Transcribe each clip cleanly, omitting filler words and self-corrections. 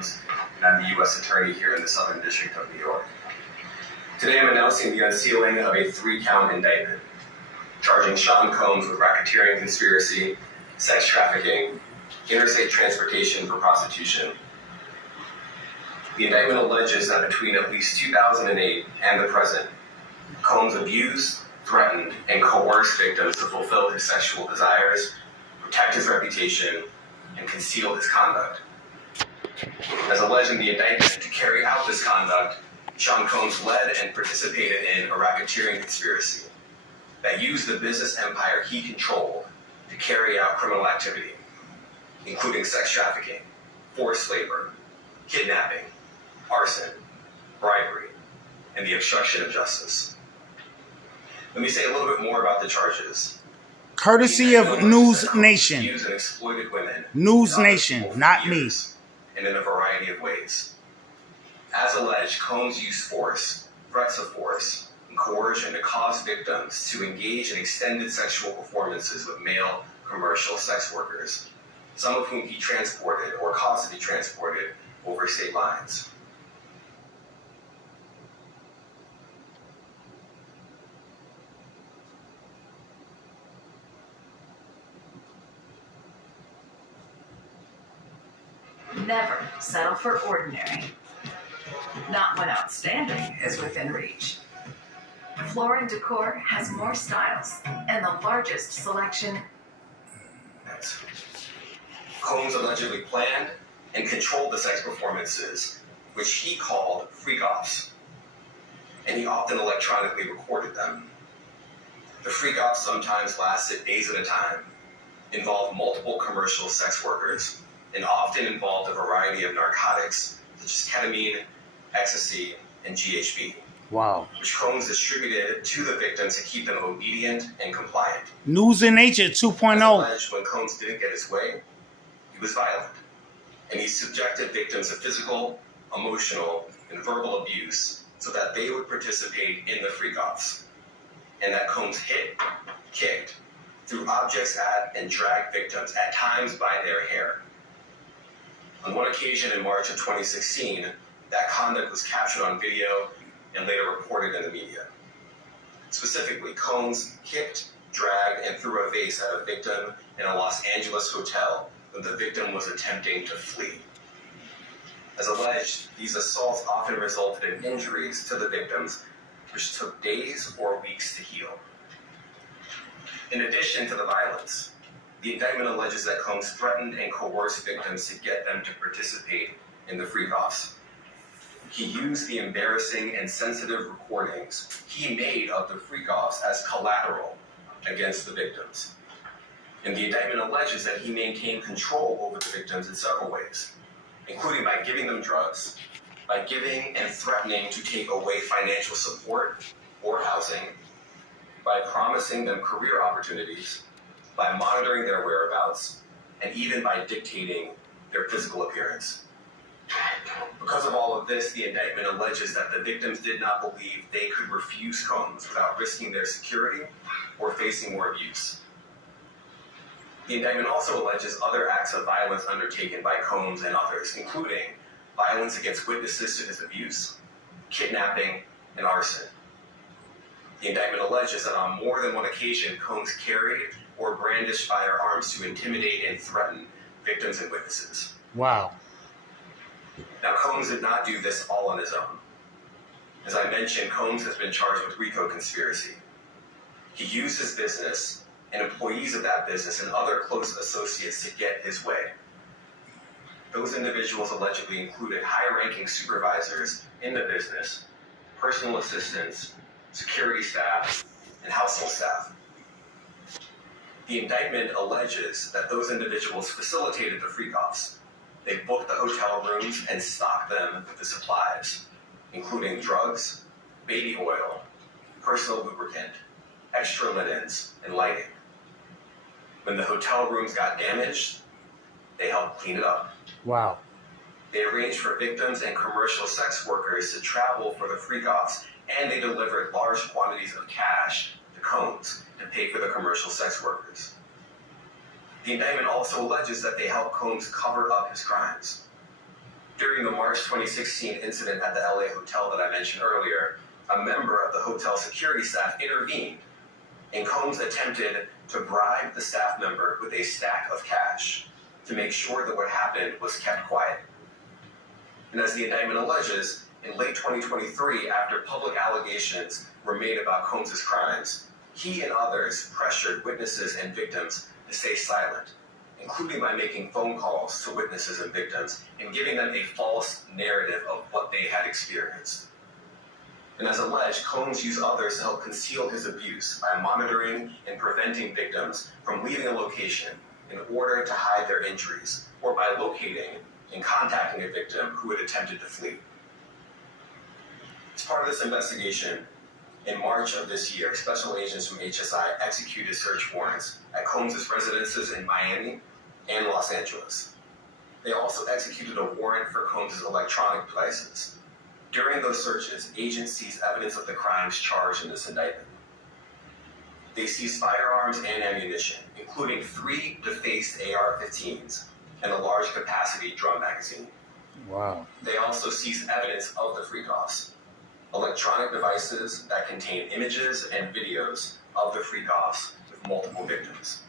Williams, and I'm the U.S. Attorney here in the Southern District of New York. Today I'm announcing the unsealing of a 3-count indictment, charging Sean Combs with racketeering conspiracy, sex trafficking, interstate transportation for prostitution. The indictment alleges that between at least 2008 and the present, Combs abused, threatened, and coerced victims to fulfill his sexual desires, protect his reputation, and conceal his conduct. As alleged in the indictment, to carry out this conduct, Sean Combs led and participated in a racketeering conspiracy that used the business empire he controlled to carry out criminal activity, including sex trafficking, forced labor, kidnapping, arson, bribery, and the obstruction of justice. Let me say a little bit more about the charges. Courtesy of News Nation. Used and exploited women. News Nation, not me. And in a variety of ways. As alleged, Combs used force, threats of force, and coercion to cause victims to engage in extended sexual performances with male commercial sex workers, some of whom he transported or caused to be transported over state lines. Never settle for ordinary. Not when outstanding is within reach. Floor & Decor has more styles and the largest selection. Combs allegedly planned and controlled the sex performances, which he called freak-offs, and he often electronically recorded them. The freak-offs sometimes lasted days at a time, involved multiple commercial sex workers, and often involved a variety of narcotics, such as ketamine, ecstasy, and GHB. Wow. Which Combs distributed to the victims to keep them obedient and compliant. News in Nature 2.0. As alleged, when Combs didn't get his way, he was violent. And he subjected victims to physical, emotional, and verbal abuse so that they would participate in the freak-offs. And that Combs hit, kicked, threw objects at, and dragged victims, at times by their hair. On one occasion in March of 2016, that conduct was captured on video and later reported in the media. Specifically, Combs kicked, dragged, and threw a vase at a victim in a Los Angeles hotel when the victim was attempting to flee. As alleged, these assaults often resulted in injuries to the victims, which took days or weeks to heal. In addition to the violence, the indictment alleges that Combs threatened and coerced victims to get them to participate in the freak-offs. He used the embarrassing and sensitive recordings he made of the freak-offs as collateral against the victims. And the indictment alleges that he maintained control over the victims in several ways, including by giving them drugs, by giving and threatening to take away financial support or housing, by promising them career opportunities, by monitoring their whereabouts, and even by dictating their physical appearance. Because of all of this, the indictment alleges that the victims did not believe they could refuse Combs without risking their security or facing more abuse. The indictment also alleges other acts of violence undertaken by Combs and others, including violence against witnesses to his abuse, kidnapping, and arson. The indictment alleges that on more than one occasion, Combs carried or brandished firearms to intimidate and threaten victims and witnesses. Wow. Now, Combs did not do this all on his own. As I mentioned, Combs has been charged with RICO conspiracy. He used his business and employees of that business and other close associates to get his way. Those individuals allegedly included high-ranking supervisors in the business, personal assistants, security staff, and household staff. The indictment alleges that those individuals facilitated the freak-offs. They booked the hotel rooms and stocked them with the supplies, including drugs, baby oil, personal lubricant, extra linens, and lighting. When the hotel rooms got damaged, they helped clean it up. Wow. They arranged for victims and commercial sex workers to travel for the freak-offs, and they delivered large quantities of cash to Combs to pay for the commercial sex workers. The indictment also alleges that they helped Combs cover up his crimes. During During the March 2016 incident at the LA hotel that I mentioned earlier, a member of the hotel security staff intervened, and Combs attempted to bribe the staff member with a stack of cash to make sure that what happened was kept quiet. And as the indictment alleges, in late 2023, after public allegations were made about Combs' crimes, he and others pressured witnesses and victims to stay silent, including by making phone calls to witnesses and victims and giving them a false narrative of what they had experienced. And as alleged, Combs used others to help conceal his abuse by monitoring and preventing victims from leaving a location in order to hide their injuries, or by locating and contacting a victim who had attempted to flee. As part of this investigation, in March of this year, special agents from HSI executed search warrants at Combs' residences in Miami and Los Angeles. They also executed a warrant for Combs' electronic devices. During those searches, agents seized evidence of the crimes charged in this indictment. They seized firearms and ammunition, including 3 defaced AR-15s and a large capacity drum magazine. Wow. They also seized evidence of the freak-offs, electronic devices that contain images and videos of the freak-offs with multiple victims.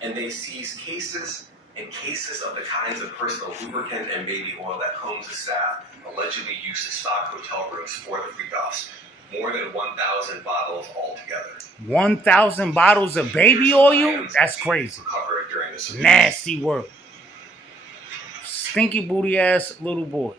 And they seized cases and cases of the kinds of personal lubricant and baby oil that Combs' staff allegedly used to stock hotel rooms for the freak-offs. More than 1,000 bottles altogether. 1,000 bottles of baby oil? That's crazy. Recovered during this abuse. Nasty work. Stinky booty ass little boy.